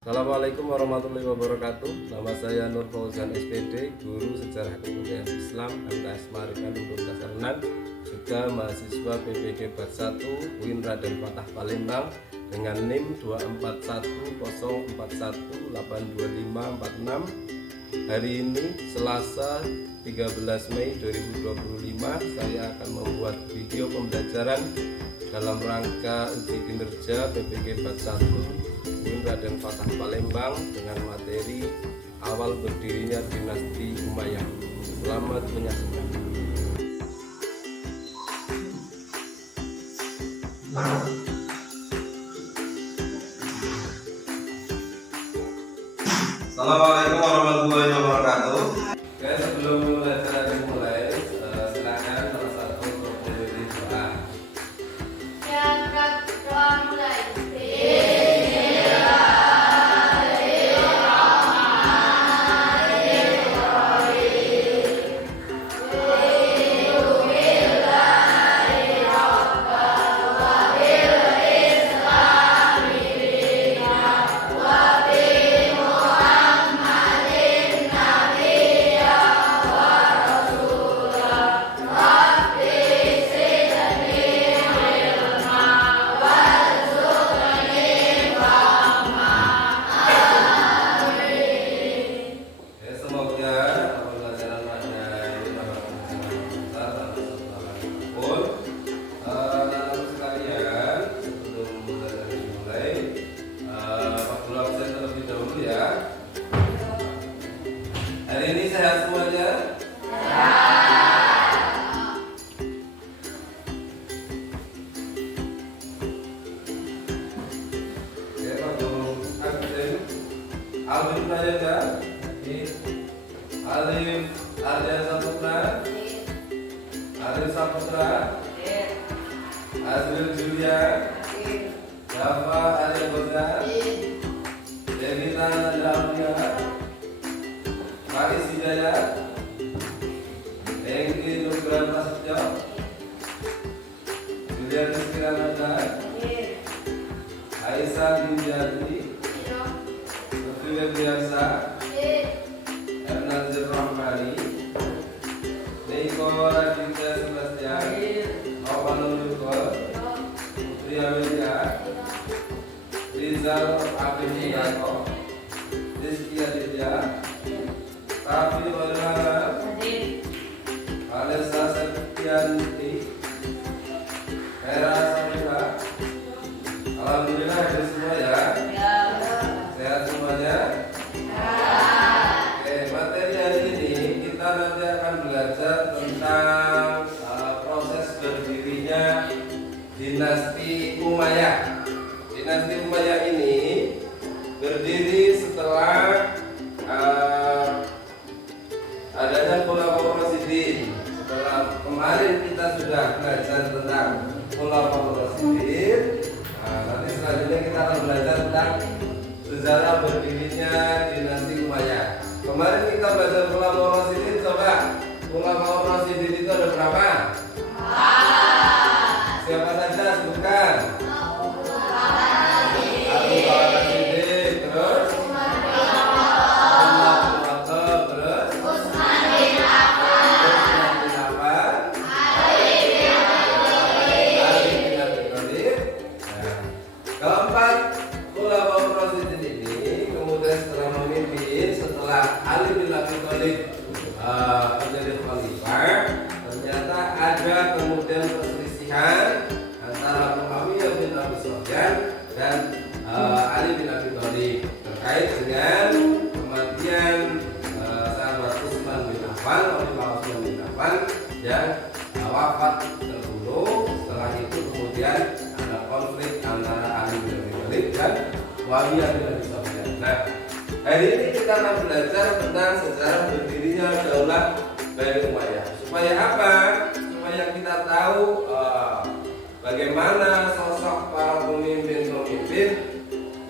Assalamualaikum warahmatullahi wabarakatuh. Nama saya Nur Fauzan SPD, Guru Sejarah Kebudayaan Islam MTS Marikan Undur Kasarunan, juga mahasiswa PPG Bat 1 UIN Raden Fatah Palembang dengan NIM 24104182546. Hari ini Selasa 13 Mei 2025 saya akan membuat video pembelajaran dalam rangka uji kinerja PPG Bat 1 UIN Raden Fatah Palembang dengan materi awal berdirinya dinasti Umayyah. Selamat menyaksikan. Assalamualaikum warahmatullahi wabarakatuh. Oke, sebelum pembelajaran dimulai, silakan salah satu untuk memilih doa. Doa mulai. Hari ini sehat semuanya? Oke, Alif Nayada, Alif Arya Saputra, Arif Saputra, Azril Julia, Java Arya Bozar, Devita Nadia, Faris Hidayat, Engki Nugran Prasetyo, Julian Rizky, Aisyah Dinjati, Lutfi Biasa, Ernazir Rahmani, Niko Raditya Sebastian, Awanul Yukol, Putri Amelia, Rizal Abid Yanto, Rizky Aditya, Rafi Walhala, Alessa Septianti, Hera Samira. Alhamdulillah hadir semua ya. Sehat semuanya. Oke, materi hari ini kita nanti akan belajar tentang proses berdirinya dinasti Umayyah. Dinasti Umayyah ini berdiri setelah adanya Khulafaur Rasyidin. Setelah kemarin kita sudah belajar tentang Khulafaur Rasyidin, nanti selanjutnya kita akan belajar tentang sejarah berdirinya dinasti Umayyah. Kemarin kita belajar Khulafaur Rasyidin, coba Khulafaur Rasyidin itu ada berapa? Siapa saja sebutkan? Abu Bakar Rasyidin, terus Ali bin Abi Thalib menjadi khalifah, ternyata ada kemudian perselisihan antara Muawiyah bin Abi Sufyan dan Ali bin Abi Thalib terkait dengan kematian sahabat Utsman bin Affan, Utsman bin Affan yang wafat terbunuh. Setelah itu kemudian ada konflik antara Ali bin Abi Thalib dan Muawiyah bin Abi Sufyan. Nah, hari ini kita akan belajar tentang sejarah berdirinya Daulah Bani Umayyah. Supaya apa? Supaya kita tahu bagaimana sosok para pemimpin-pemimpin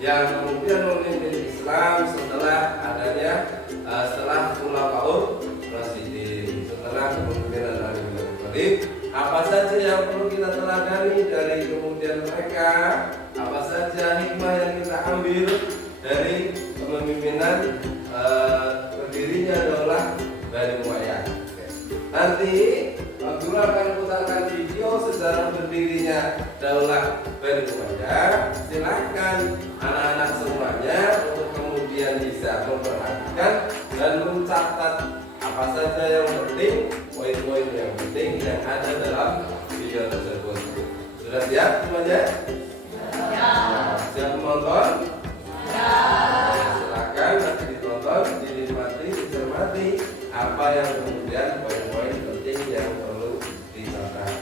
yang kemudian memimpin Islam setelah adanya setelah Khulafaur Rasyidin, setelah kepemimpinan Ali bin Abi Thalib. Apa saja yang perlu kita teladani dari kemudian mereka? Apa saja hikmah yang kita ambil dari kepemimpinan berdirinya Daulah Bani Umayyah. Nanti Pak Guru akan putarkan video sejarah berdirinya Daulah Bani Umayyah. Silahkan anak-anak semuanya untuk kemudian bisa memperhatikan dan mencatat apa saja yang penting, poin-poin yang penting yang ada dalam video tersebut. Sudah siap semuanya? Siap menonton? Silakan nanti ditonton, dinikmati, dicermati apa yang kemudian poin-poin penting yang perlu dicatat.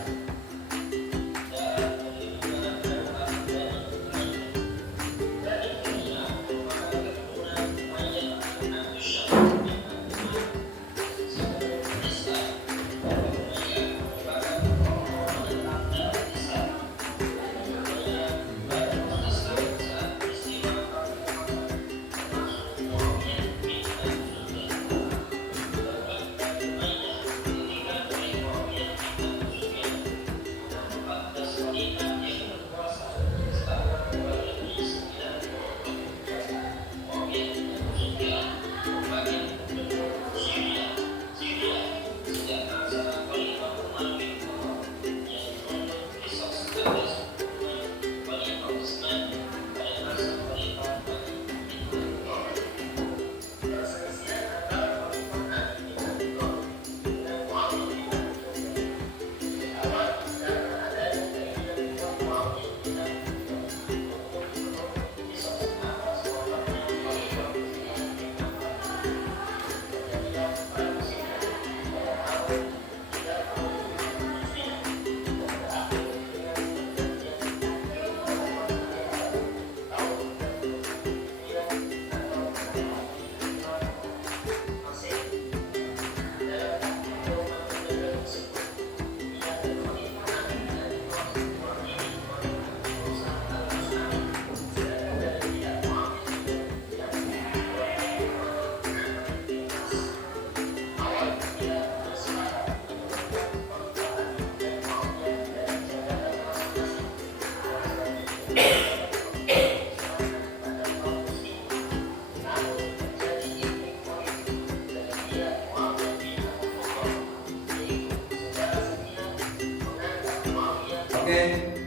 Oke,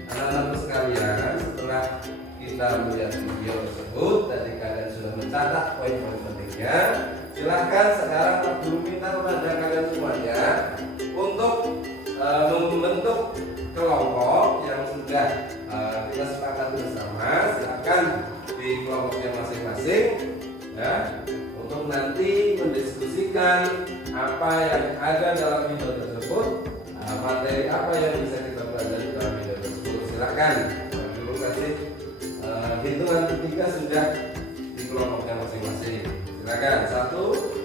anak-anakku sekalian, setelah kita melihat video tersebut, tadi kalian sudah mencatat poin-poin pentingnya. Silahkan sekarang Pak Guru minta kepada kalian semuanya untuk membentuk kelompok yang sudah kita sepakati bersama. Silahkan di kelompoknya masing-masing, ya, untuk nanti mendiskusikan apa yang ada dalam video tersebut, materi apa yang bisa kita pelajari dalam video tersebut. Silakan Pak Guru kasih hitungan ketiga sudah di kelompoknya masing-masing. Silakan 1,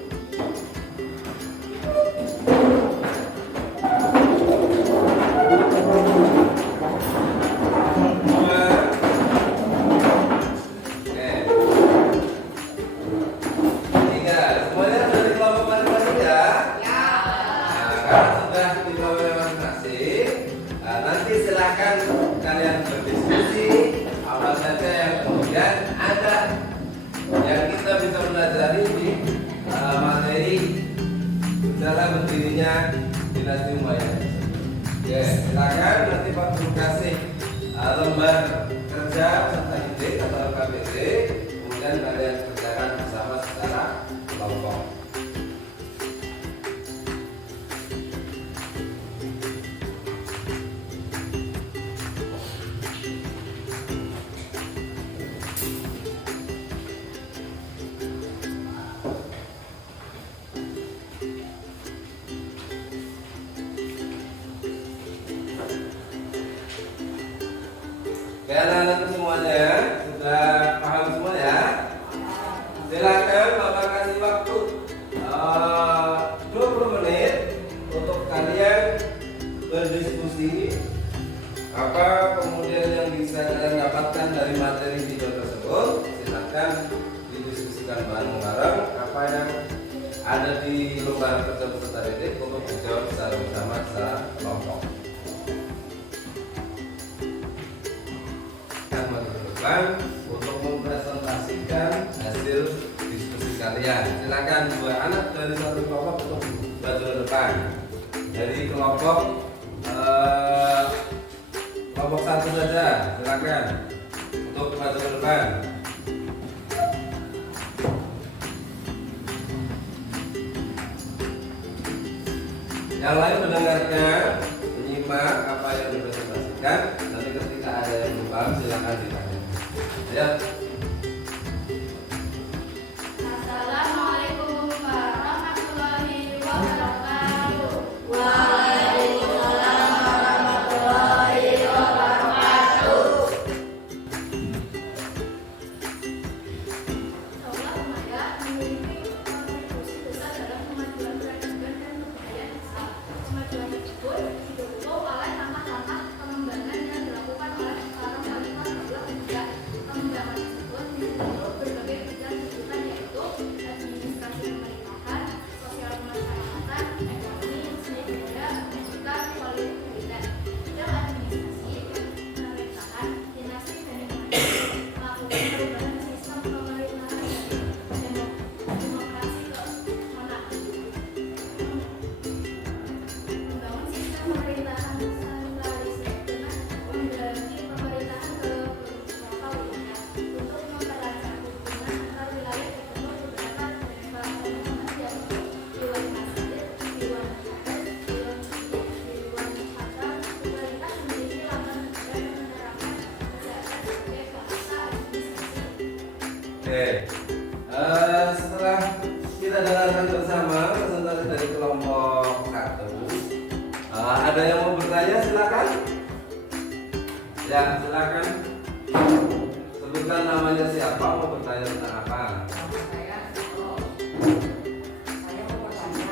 sejarah berdirinya dinasti Umayyah. Oke, silakan nanti Pak Guru kasih lembar kerja serta ide atau KBD, kemudian kalian kerjakan bersama secara kelompok. Anak-anak semuanya sudah paham semua ya? Silakan Bapak kasih waktu 20 menit untuk kalian berdiskusi apa kemudian yang bisa kalian dapatkan dari materi video tersebut. Silakan didiskusikan bareng-bareng apa yang ada di lembar kerja peserta didik untuk dijawab secara bersama secara kelompok. Untuk mempresentasikan saksikan hasil diskusi kalian. Silakan dua anak dari satu kelompok untuk maju ke depan. Dari kelompok satu saja, silakan untuk maju ke depan. Yang lain mendengarkan, menyimak apa yang dipresentasikan. Nanti ketika ada yang belum paham silakan ditanya. Ya. Assalamualaikum warahmatullahi wabarakatuh. Waalaikumsalam warahmatullahi wabarakatuh. Seolah Maya memiliki kontribusi besar dalam kemajuan peradaban dan kebudayaan Islam. Kemajuan tersebut didukung oleh langkah-langkah pengembangan yang dilakukan oleh para khalifah Rasulullah juga. Pengembangan tersebut dibentuk berbagai bidang kehidupan yaitu administrasi pemerintahan, sosial kemasyarakatan, ekonomi, seni budaya, pendidikan, politik militer. Bidang administrasi pemerintahan, dinasti dan ekonomi melakukan perubahan sistem pemerintahan dari demokrasi ke monarki. Membangun sistem pemerintahan sentralistik dengan membagi pemerintahan ke beberapa wilayah untuk memperlancar hubungan antar wilayah dibentuk beberapa dewan pemerintahan yaitu Dewan Masjid, Dewan Adat, Dewan Pakar. Pemerintah memiliki lambang negara dan menerapkan negara sebagai bahasa administrasi. Oke. Setelah kita dengarkan bersama presentasi dari kelompok 1, ada yang mau bertanya silakan. Ya, silakan. Sebutkan namanya siapa, mau bertanya tentang apa. Saya mau bertanya,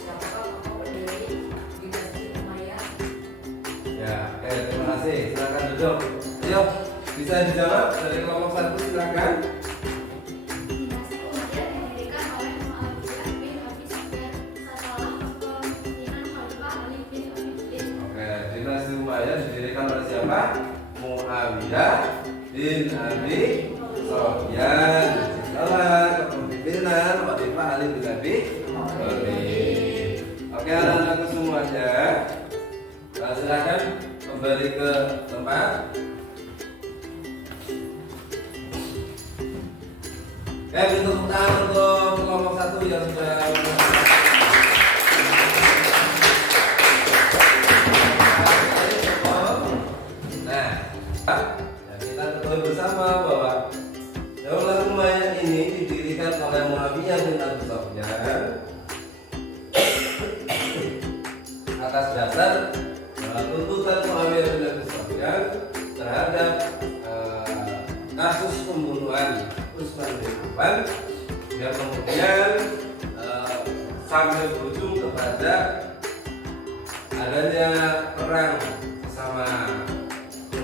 siapakah tokoh pendiri dinasti Umayyah? Ya, oke, terima kasih. Silakan duduk. Ayo, bisa dijawab dari kelompok 1 silakan. Dinasti Umayyad didirikan oleh Muawiyah bin Abi Sufyan setelah kepemimpinan Khalifah Ali bin Abi Thalib. Oke, dinasti Umayyah didirikan oleh siapa? Muawiyah bin Abi Sufyan setelah kepemimpinan Khalifah Ali bin Abi Thalib. Oke, anak-anakku semuanya, silakan kembali ke tempat. Oke, bentuk tangan untuk kelompok 1 yang sudah Nah, kita ketahui bersama bahwa Daulah Umayyah ini didirikan oleh Muawiyah bin Abi Sufyan atas dasar tuntutan Muawiyah bin Abi Sufyan terhadap kasus pembunuhan Utsman bin Affan yang kemudian sampai berujung kepada adanya perang sesama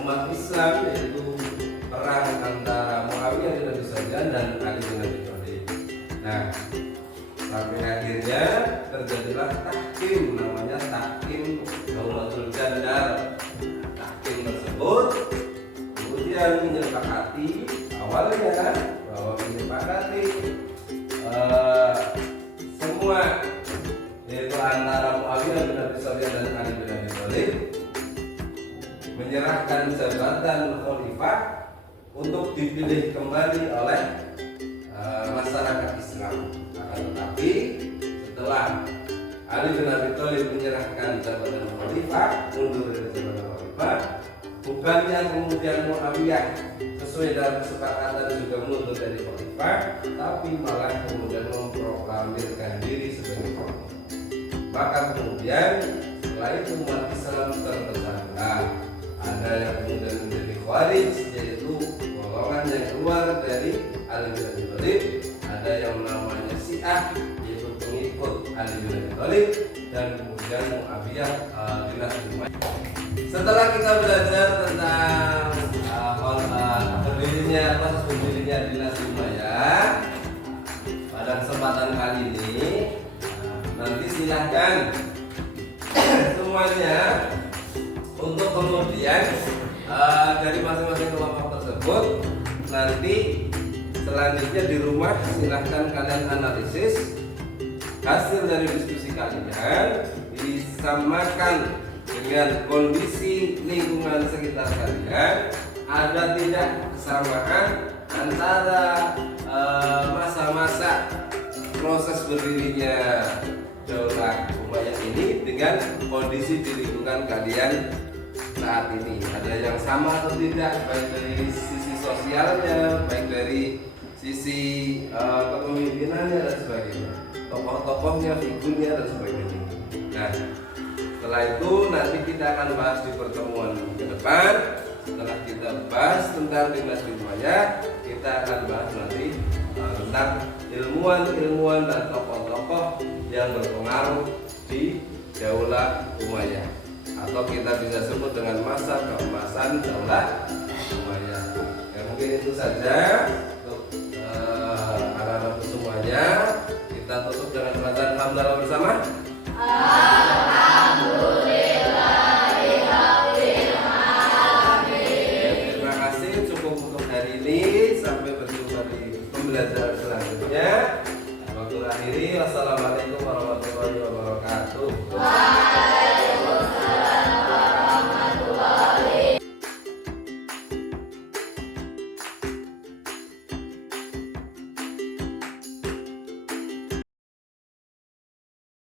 umat Islam, yaitu perang antara Muawiyah bin Abi Sufyan dan Ali bin Abi Thalib. Nah, sampai akhirnya terjadilah tahkim, namanya tahkim Daulatul Jandar. Tahkim tersebut kemudian menyepakati awalnya bahwa menyepakati semua, yaitu antara Muawiyah bin Abi Sufyan dan Ali bin Abi Thalib, menyerahkan jabatan khalifah untuk dipilih kembali oleh masyarakat Islam. Akan tetapi setelah Ali bin Abi Thalib menyerahkan jabatan khalifah, mundur dari jabatan khalifah, bukannya kemudian Muawiyah sesuai dengan kesepakatan juga mundur dari khalifah, tapi malah kemudian memproklamirkan diri sebagai khalifah. Maka kemudian setelah itu umat Islam terpecah belah. Ada yang kemudian menjadi Khawarij, yaitu golongan yang keluar dari Ali bin Abi Thalib. Ada yang namanya Syiah, yaitu pengikut Ali bin Abi Thalib, dan kemudian Muawiyah dinasti Umayyah. Setelah kita belajar tentang proses berdirinya dinasti Umayyah, pada kesempatan kali ini nanti silahkan semuanya untuk kemudian dari masing-masing kelompok tersebut nanti selanjutnya di rumah silahkan kalian analisis hasil dari diskusi kalian, disamakan dengan kondisi lingkungan sekitar kalian. Ada tidak kesamaan antara masa-masa proses berdirinya Daulah Umayyah ini dengan kondisi di lingkungan kalian saat ini? Ada yang sama atau tidak, baik dari sisi sosialnya, baik dari sisi kepemimpinannya dan sebagainya, tokoh-tokohnya, figurnya dan sebagainya. Nah, setelah itu nanti kita akan bahas di pertemuan ke depan. Setelah kita bahas tentang dinasti Umayyah, kita akan bahas nanti tentang ilmuwan-ilmuwan dan tokoh-tokoh yang berpengaruh di Daulah Umayyah, atau kita bisa sebut dengan masa keemasan Daulah Umayyah. Ya, mungkin itu saja untuk anak-anak semuanya. Kita tutup dengan bacaan hamdalah bersama. Terima kasih, cukup untuk hari ini. Sampai berjumpa di pembelajaran selanjutnya. Waktu akhiri, wassalamualaikum.